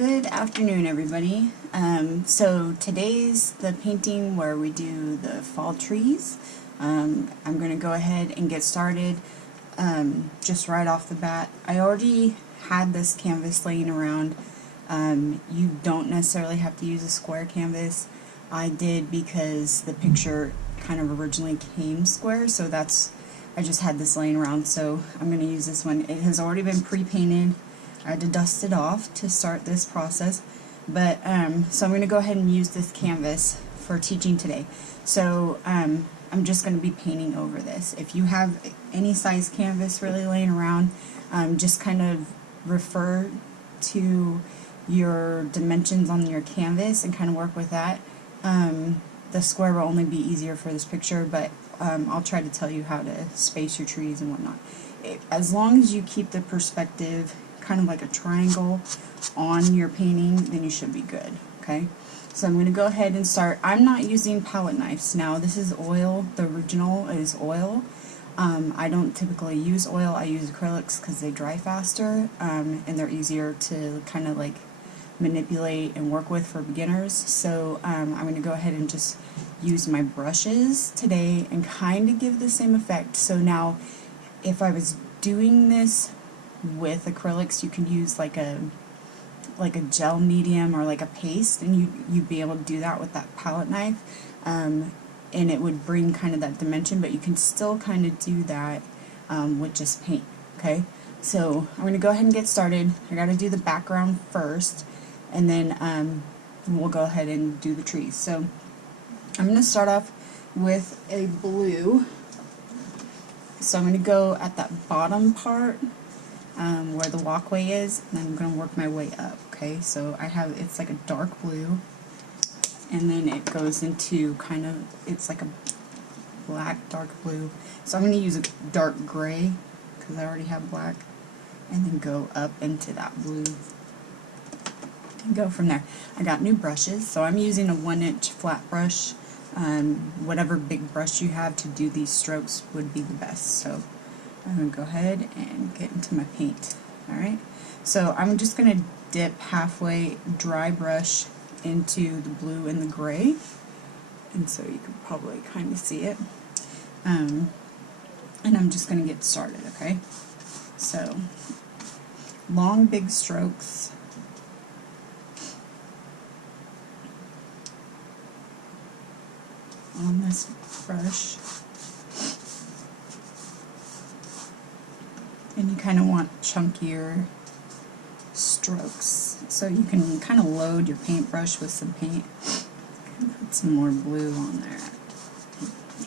Good afternoon, everybody. So today's the painting where we do the fall trees. I'm going to go ahead and get started just right off the bat. I already had this canvas laying around. You don't necessarily have to use a square canvas. I did because the picture kind of originally came square, so I just had this laying around, so I'm going to use this one. It has already been pre-painted. I had to dust it off to start this process, but so I'm going to go ahead and use this canvas for teaching today. So I'm just going to be painting over this. If you have any size canvas really laying around, just kind of refer to your dimensions on your canvas and kind of work with that. The square will only be easier for this picture, but I'll try to tell you how to space your trees and whatnot. As long as you keep the perspective kind of like a triangle on your painting, then you should be good. Okay, so I'm going to go ahead and start. I'm not using palette knives now. This is oil. The original is oil. I don't typically use oil. I use acrylics because they dry faster, and they're easier to kind of like manipulate and work with for beginners. So I'm going to go ahead and just use my brushes today and kind of give the same effect. So now if I was doing this with acrylics, you can use like a gel medium or like a paste, and you'd be able to do that with that palette knife, and it would bring kind of that dimension, but you can still kind of do that with just paint. Okay, so I'm going to go ahead and get started. I got to do the background first, and then we'll go ahead and do the trees. So I'm going to start off with a blue. So I'm going to go at that bottom part where the walkway is, and then I'm going to work my way up. Okay, so it's like a dark blue, and then it goes into kind of, it's like a black dark blue. So I'm going to use a dark gray because I already have black, and then go up into that blue and go from there. I got new brushes, so I'm using a 1-inch flat brush. Whatever big brush you have to do these strokes would be the best. So I'm going to go ahead and get into my paint. Alright, so I'm just going to dip halfway, dry brush into the blue and the gray, and so you can probably kind of see it. And I'm just going to get started, okay? So, long big strokes. On this brush. And you kind of want chunkier strokes, so you can kind of load your paintbrush with some paint and put some more blue on there.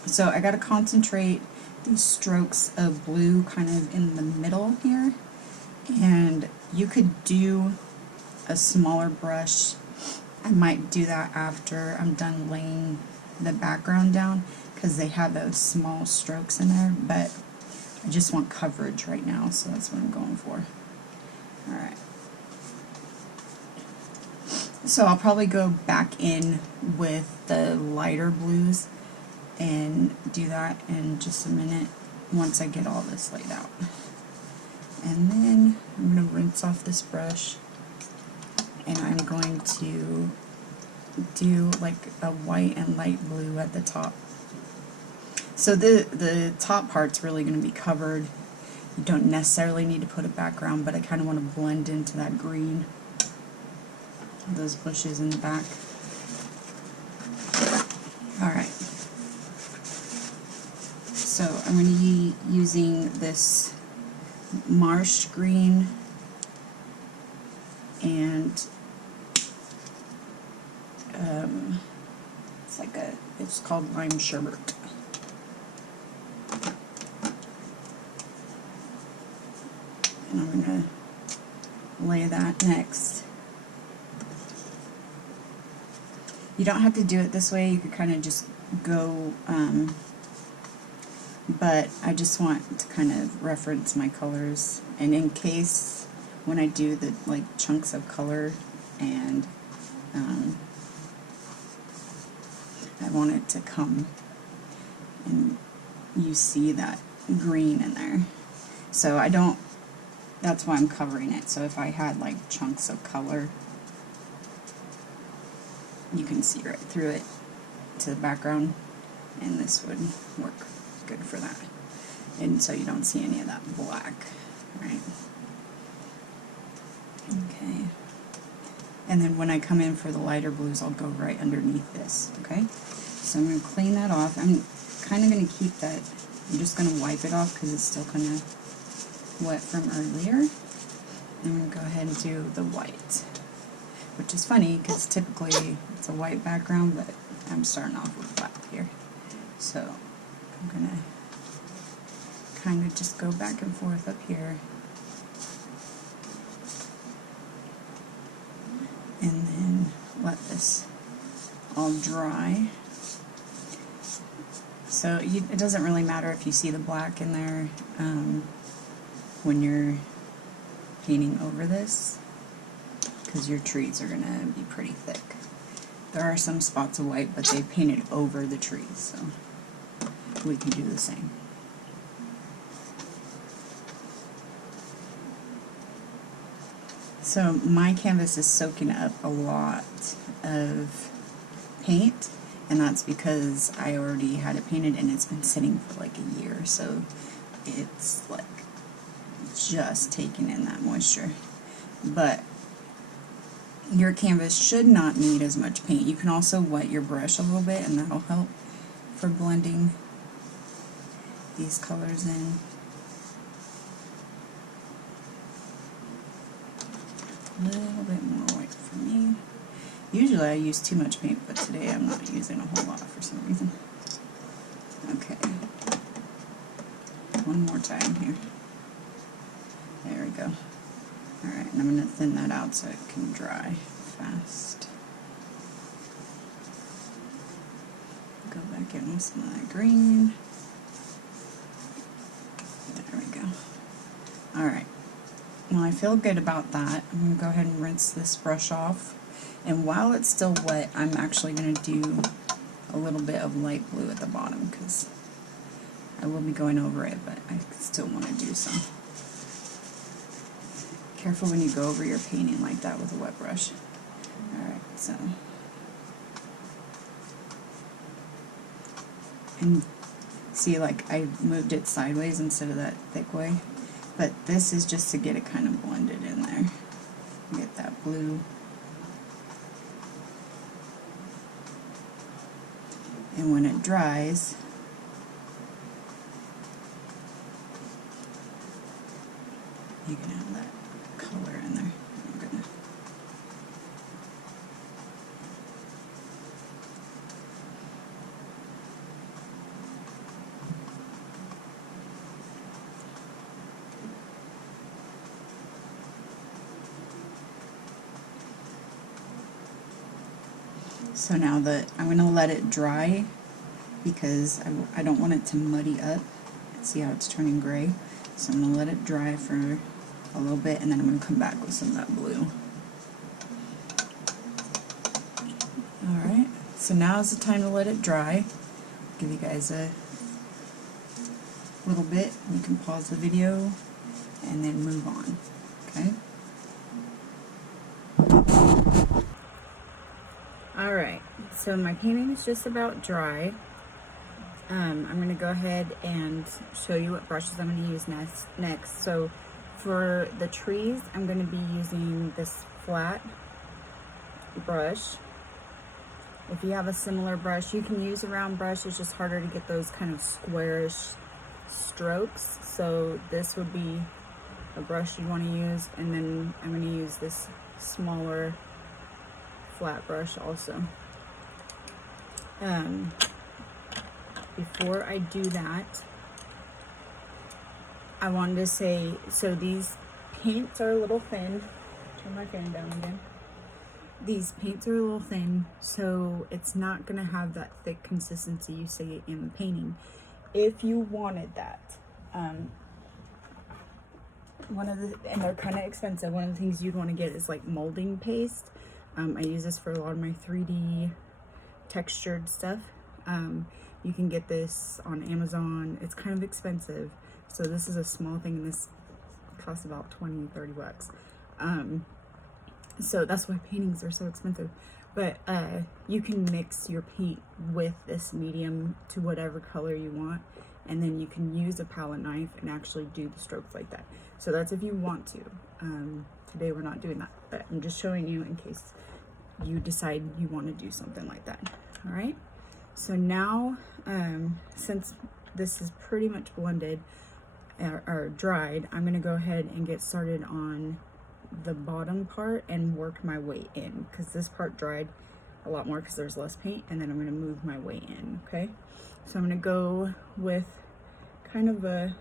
So I got to concentrate these strokes of blue kind of in the middle here, and you could do a smaller brush. I might do that after I'm done laying the background down because they have those small strokes in there, but I just want coverage right now, so that's what I'm going for. Alright. So I'll probably go back in with the lighter blues and do that in just a minute once I get all this laid out. And then I'm going to rinse off this brush, and I'm going to do like a white and light blue at the top. So the top part's really going to be covered. You don't necessarily need to put a background, but I kind of want to blend into that green, those bushes in the back. Alright, so I'm going to be using this marsh green and it's called lime sherbet. And I'm going to lay that next. You don't have to do it this way, you could kind of just go, but I just want to kind of reference my colors, and in case when I do the like chunks of color, and I want it to come and you see that green in there. So I don't, that's why I'm covering it. So if I had like chunks of color, you can see right through it to the background, and this would work good for that. And so you don't see any of that black, right? Okay. And then when I come in for the lighter blues, I'll go right underneath this, okay? So I'm going to clean that off. I'm kind of going to keep that, I'm just going to wipe it off because it's still kind of wet from earlier. I'm going to go ahead and do the white, which is funny because typically it's a white background, but I'm starting off with black here. So I'm going to kind of just go back and forth up here. And then let this all dry. So it doesn't really matter if you see the black in there when you're painting over this, because your trees are going to be pretty thick. There are some spots of white, but they painted over the trees, so we can do the same. So my canvas is soaking up a lot of paint, and that's because I already had it painted and it's been sitting for like a year, so it's like just taking in that moisture. But your canvas should not need as much paint. You can also wet your brush a little bit, and that'll help for blending these colors in. A little bit more white for me. Usually I use too much paint, but today I'm not using a whole lot for some reason. Okay. One more time here. There we go. Alright, and I'm going to thin that out so it can dry fast. Go back in with some of that green. There we go. Alright. Well, I feel good about that. I'm going to go ahead and rinse this brush off. And while it's still wet, I'm actually going to do a little bit of light blue at the bottom because I will be going over it, but I still want to do some. Careful when you go over your painting like that with a wet brush. Alright, so. And see, like, I moved it sideways instead of that thick way. But this is just to get it kind of blended in there. Get that blue. And when it dries, you can have that color in there. I'm gonna So now that I'm going to let it dry because I don't want it to muddy up. See how it's turning gray? So I'm going to let it dry for a little bit, and then I'm going to come back with some of that blue. Alright, so now is the time to let it dry. Give you guys a little bit. You can pause the video and then move on. Okay? Alright, so my painting is just about dry. I'm going to go ahead and show you what brushes I'm going to use next. So for the trees, I'm going to be using this flat brush. If you have a similar brush, you can use a round brush. It's just harder to get those kind of squarish strokes. So this would be a brush you want to use, and then I'm going to use this smaller flat brush also. Before I do that, I wanted to say, so these paints are a little thin. Turn my fan down again. These paints are a little thin, so it's not going to have that thick consistency you see in the painting. If you wanted that, and they're kind of expensive, one of the things you'd want to get is like molding paste. I use this for a lot of my 3D textured stuff. You can get this on Amazon. It's kind of expensive. So this is a small thing, and this costs about 20-30 bucks. So that's why paintings are so expensive. But you can mix your paint with this medium to whatever color you want, and then you can use a palette knife and actually do the strokes like that. So that's if you want to. Today we're not doing that, but I'm just showing you in case you decide you want to do something like that. All right, so now since this is pretty much blended or dried, I'm going to go ahead and get started on the bottom part and work my way in, because this part dried a lot more because there's less paint, and then I'm going to move my way in. Okay, so I'm going to go with kind of a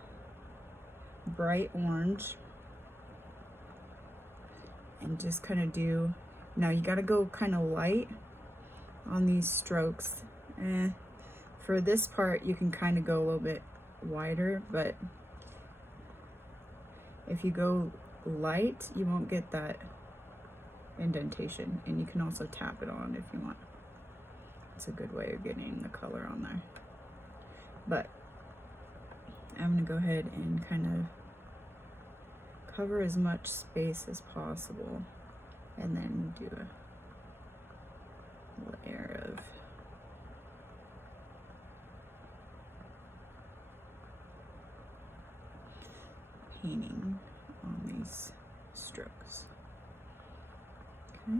bright orange and just kind of do, now you got to go kind of light on these strokes. For this part you can kind of go a little bit wider, but if you go light you won't get that indentation, and you can also tap it on if you want. It's a good way of getting the color on there. But I'm going to go ahead and kind of cover as much space as possible, and then do a layer of painting on these strokes. Okay.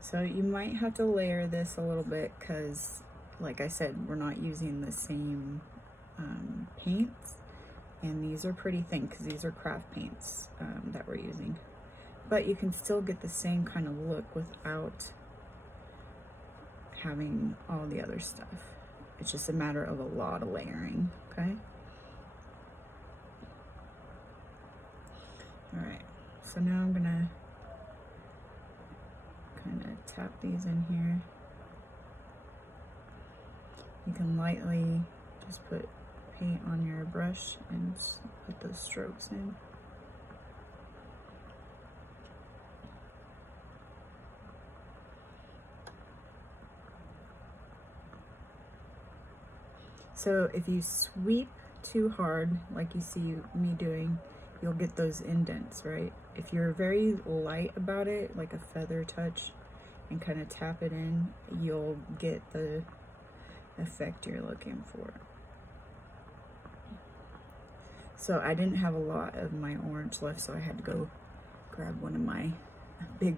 So you might have to layer this a little bit because, like I said, we're not using the same paints, and these are pretty thin because these are craft paints that we're using. But you can still get the same kind of look without having all the other stuff. It's just a matter of a lot of layering, okay? All right, so now I'm gonna kind of tap these in here. You can lightly just put paint on your brush and put those strokes in. So if you sweep too hard, like you see me doing, you'll get those indents, right? If you're very light about it, like a feather touch, and kind of tap it in, you'll get the effect you're looking for. So I didn't have a lot of my orange left, so I had to go grab one of my big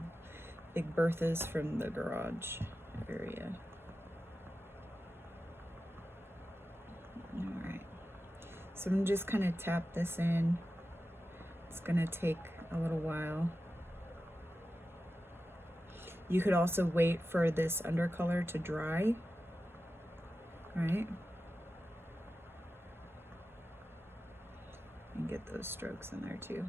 Berthas from the garage area. All right, so I'm just kind of tap this in. It's gonna take a little while. You could also wait for this undercolor to dry, right? And get those strokes in there too.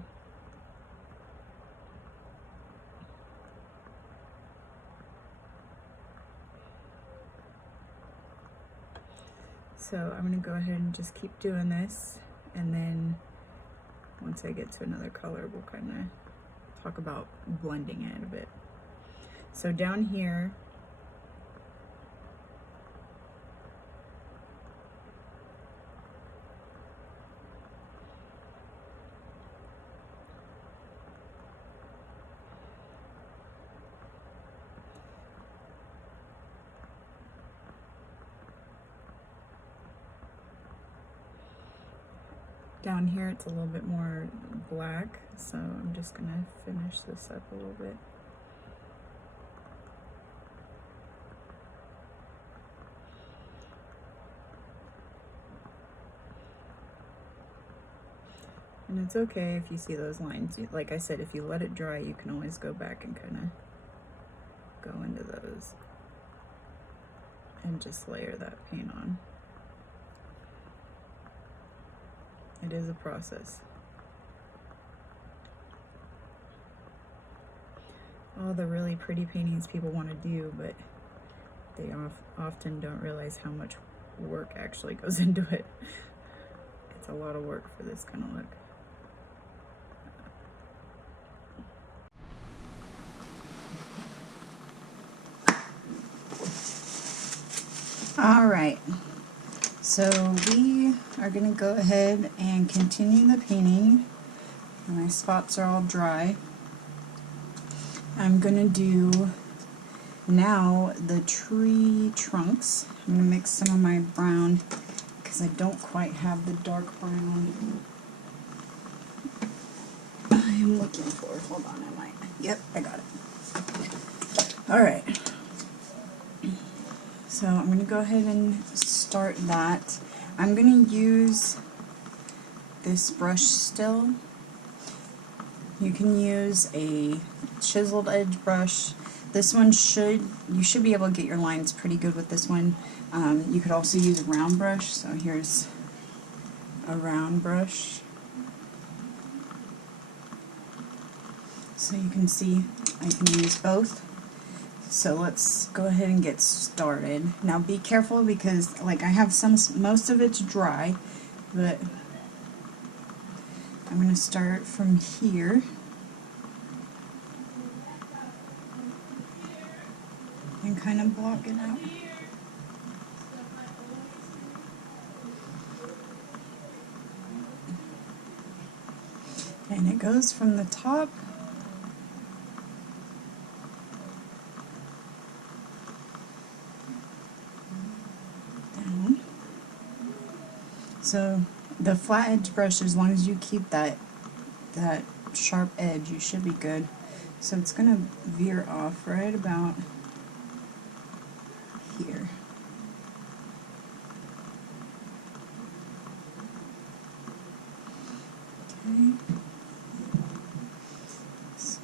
So I'm gonna go ahead and just keep doing this, and then once I get to another color, we'll kind of talk about blending it a bit. So down here, it's a little bit more black, so I'm just gonna finish this up a little bit. And it's okay if you see those lines. Like I said, if you let it dry, you can always go back and kind of go into those and just layer that paint on. It is a process. All the really pretty paintings people want to do, but they often don't realize how much work actually goes into it. It's a lot of work for this kind of look. All right, so we are going to go ahead and continue the painting. My spots are all dry. I'm gonna do now the tree trunks. I'm gonna mix some of my brown because I don't quite have the dark brown I am looking for. Hold on, I might. Yep, I got it. Alright. So I'm going to go ahead and start that. I'm going to use this brush still. You can use a chiseled edge brush. This one you should be able to get your lines pretty good with this one. You could also use a round brush. So here's a round brush. So you can see I can use both. So let's go ahead and get started. Now be careful because like I have most of it's dry, but I'm going to start from here. And kind of block it out. And it goes from the top down. So the flat edge brush, as long as you keep that sharp edge, you should be good. So it's going to veer off right about here. Okay. So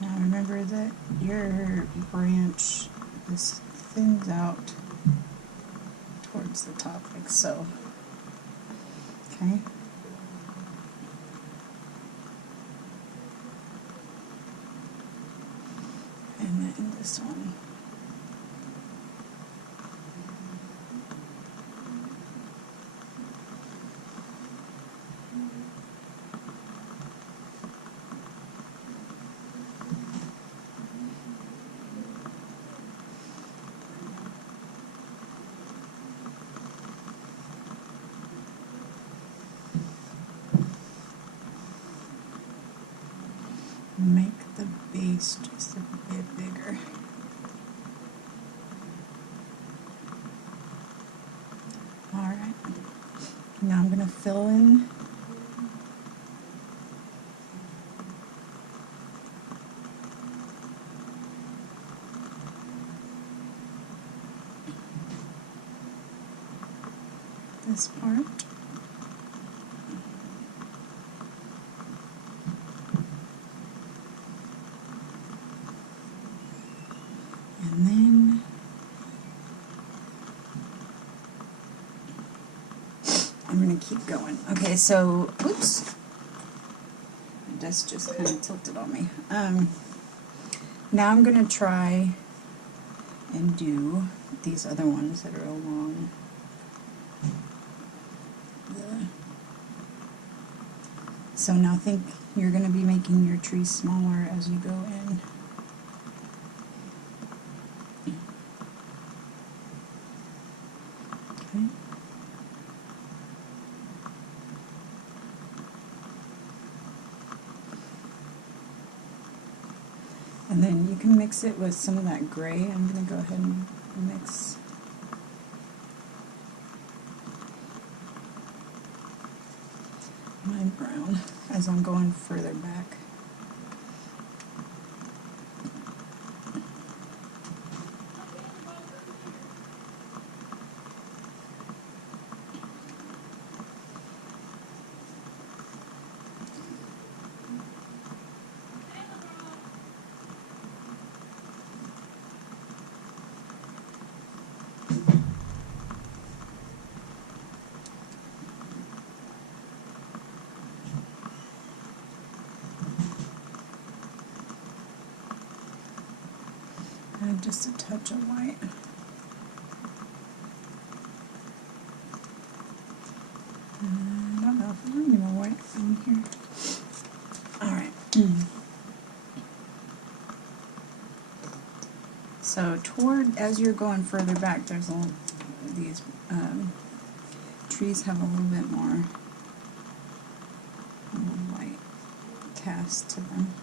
now remember that your branch is thins out towards the top like so. Okay. And then this one. Make the base just a bit bigger. Alright, now I'm going to fill in this part. And then I'm going to keep going. Okay, so, oops, my desk just kind of tilted on me. Now I'm going to try and do these other ones that are along the... So now think you're going to be making your tree smaller as you go in. Okay. And then you can mix it with some of that gray. I'm going to go ahead and mix my brown as I'm going further back. And just a touch of white. I don't know if there's any more white in here. Alright. So as you're going further back, there's these trees have a little bit more white cast to them.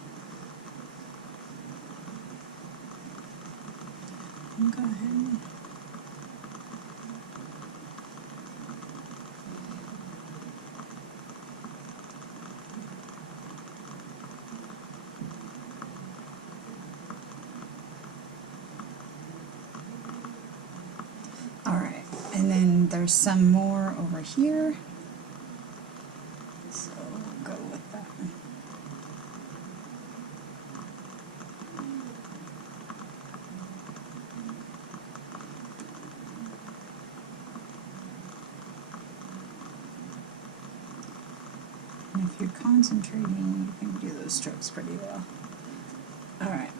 I'll go ahead and alright, and then there's some more over here, so we'll go with that. And if you're concentrating, you can do those strokes pretty well. Alright,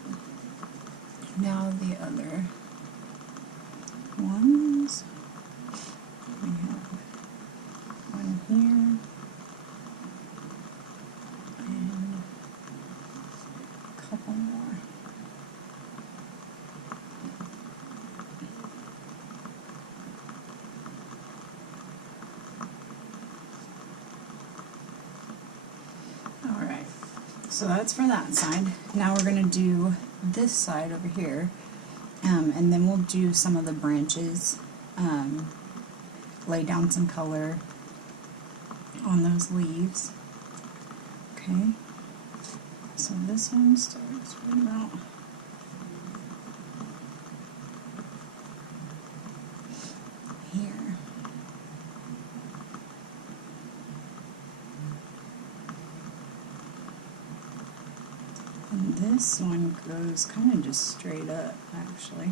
now the other ones. We have one here and a couple more. Alright, so that's for that side. Now we're going to do this side over here, and then we'll do some of the branches, lay down some color on those leaves. Okay, so this one starts right about here. And this one goes kind of just straight up, actually.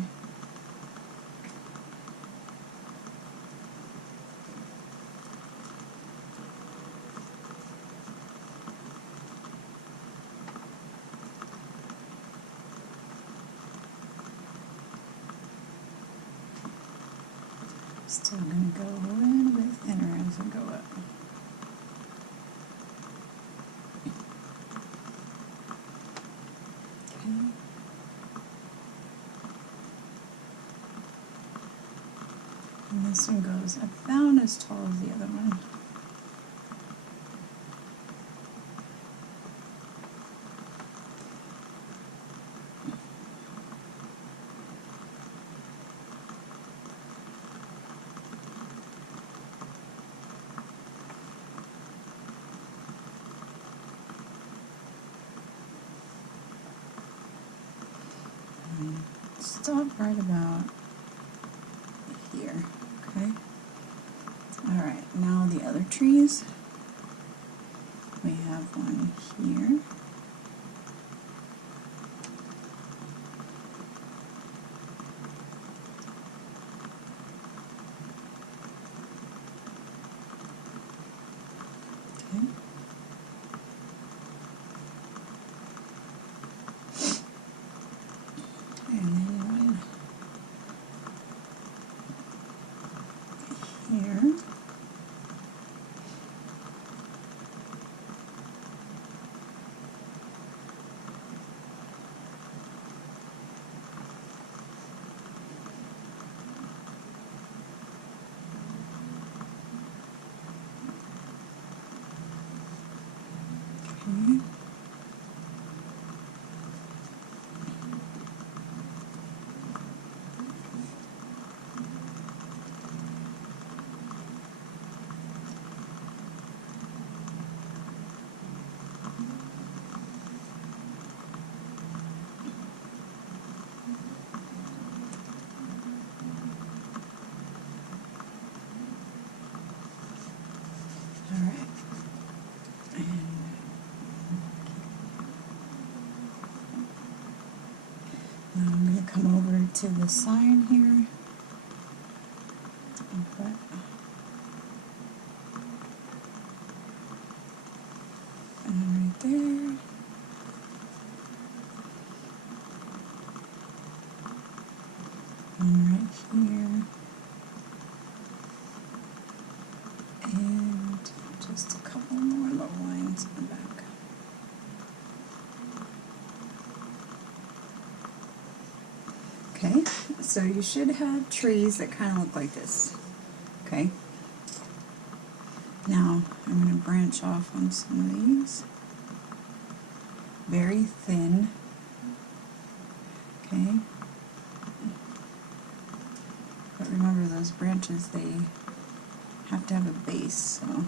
Still going to go a little bit thinner as I go up. Okay. And this one goes about as tall as the other one. Stop right about here, okay? Alright, now the other trees. We have one here. Okay. And then one here. Okay. Alright. Now I'm going to come over to the side here. And put one right there. One right here. And just a couple more little lines in the back. Okay, So you should have trees that kind of look like this. Okay. Now I'm going to branch off on some of these. Very thin. Okay. But remember, those branches, they have to have a base, so.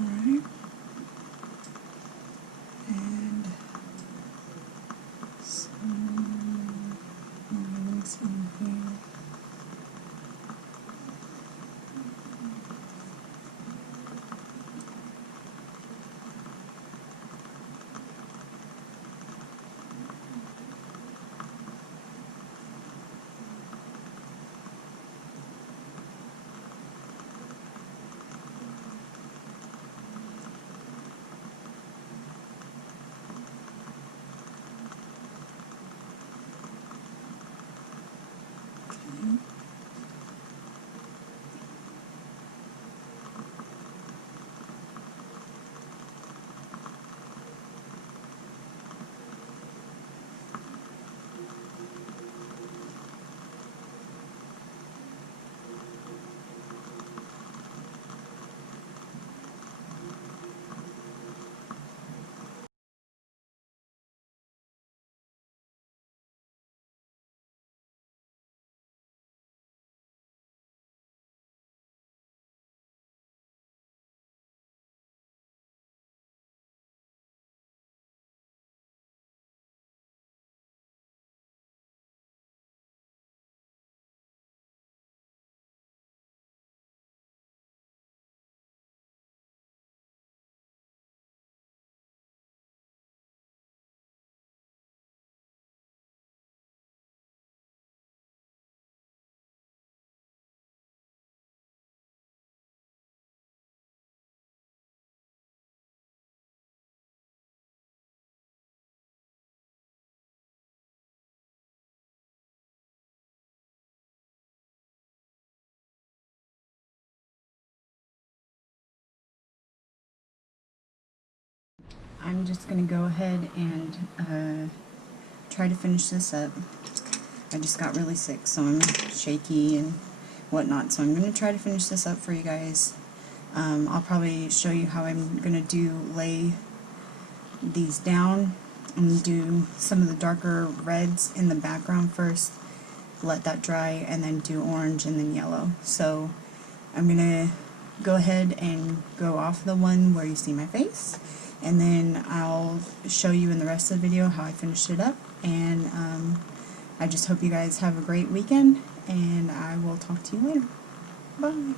Alright. And some lines in here. I'm just going to go ahead and try to finish this up. I just got really sick, so I'm shaky and whatnot, so I'm going to try to finish this up for you guys. I'll probably show you how I'm going to lay these down and do some of the darker reds in the background first, let that dry, and then do orange and then yellow. So I'm going to go ahead and go off the one where you see my face, and then I'll show you in the rest of the video how I finished it up. And I just hope you guys have a great weekend, and I will talk to you later. Bye.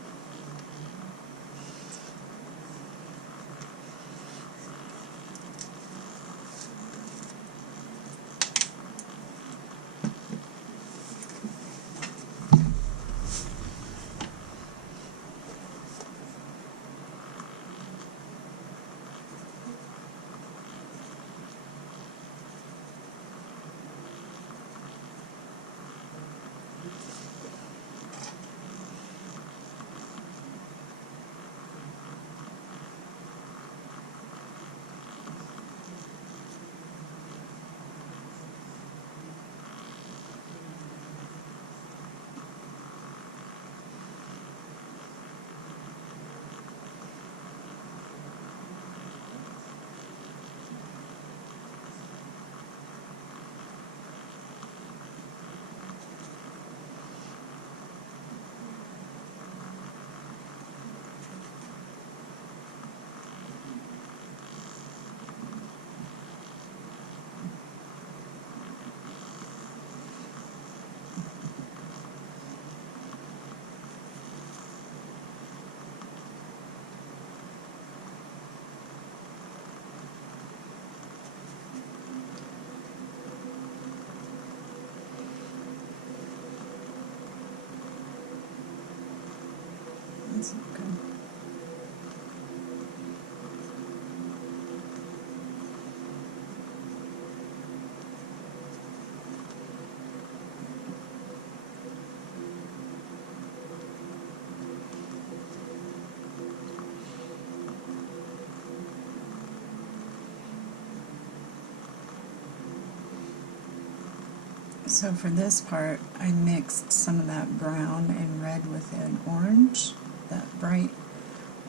So for this part, I mixed some of that brown and red with an orange, that bright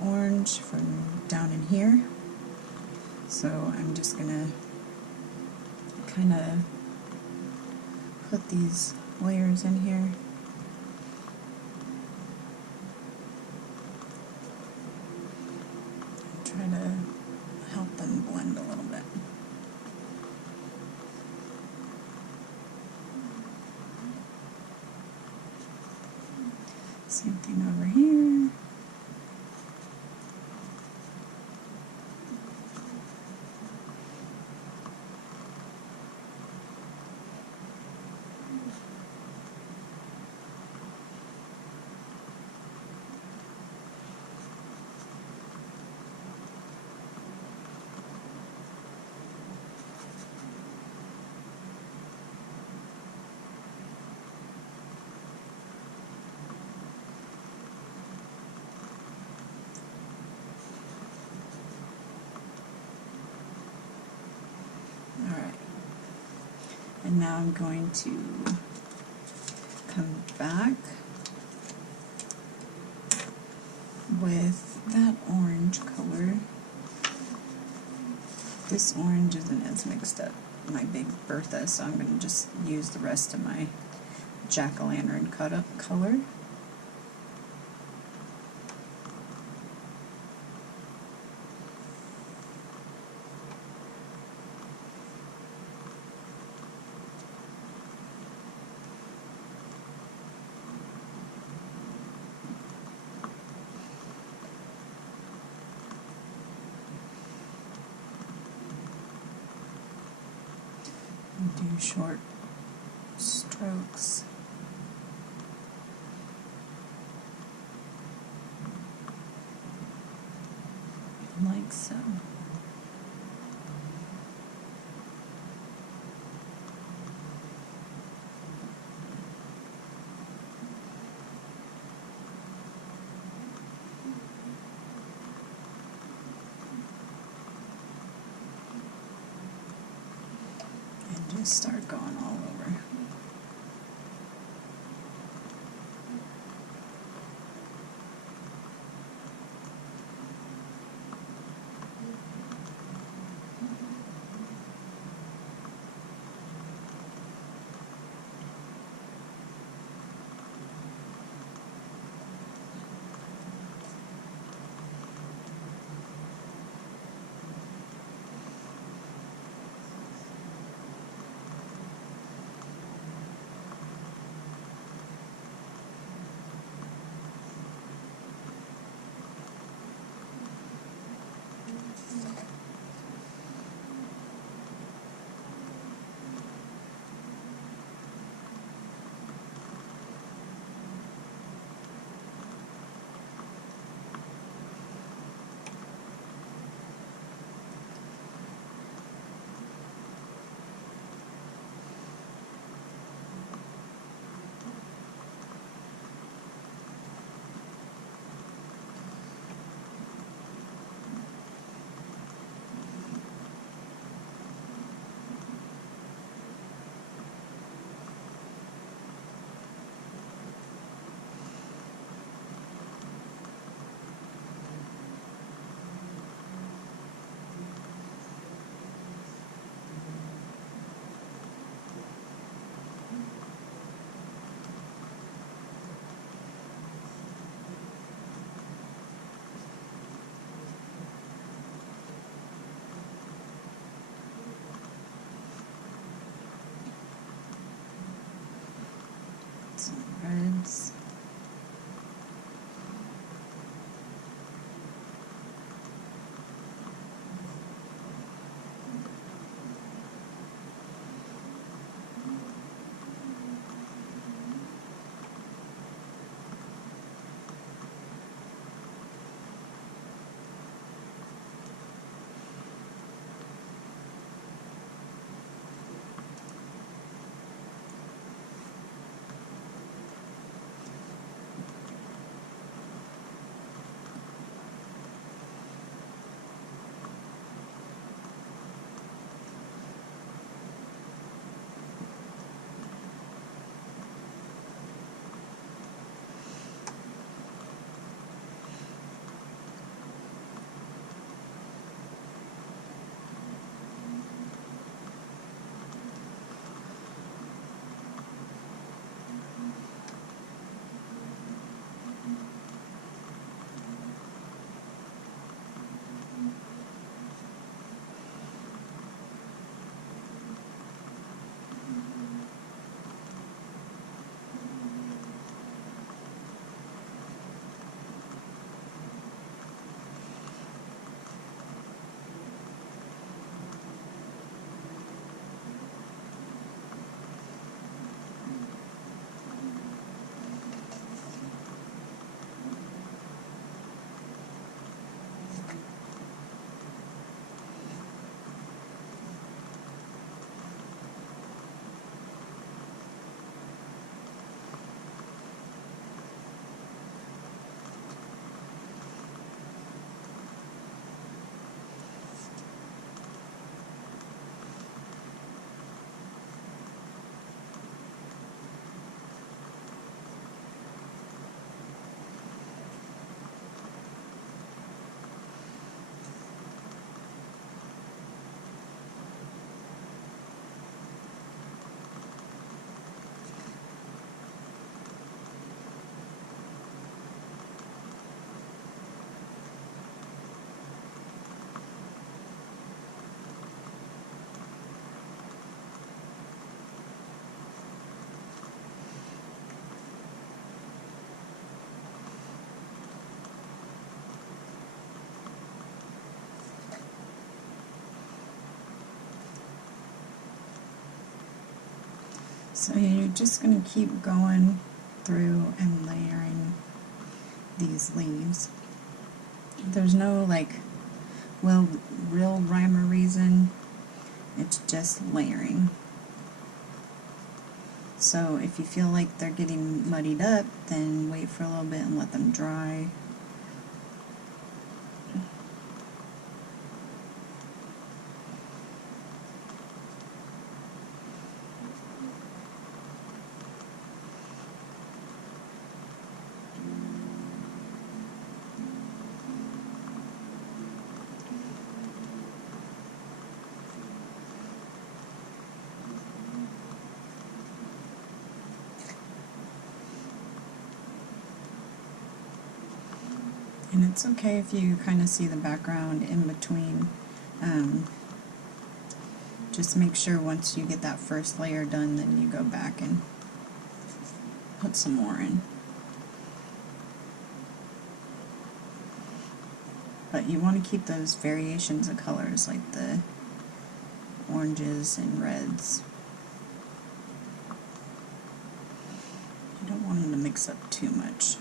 orange from down in here. So I'm just going to kind of put these layers in here. And try to help them blend a little bit. Same thing over here. And now I'm going to come back with that orange color. This orange isn't as mixed up, my Big Bertha, so I'm going to just use the rest of my jack-o'-lantern cut up color. Do short strokes. Like so. Just start going all over. Some reds. So you're just going to keep going through and layering these leaves. There's no like real rhyme or reason, it's just layering. So if you feel like they're getting muddied up, then wait for a little bit and let them dry. And it's okay if you kind of see the background in between. Just make sure once you get that first layer done, then you go back and put some more in. But you want to keep those variations of colors like the oranges and reds. You don't want them to mix up too much.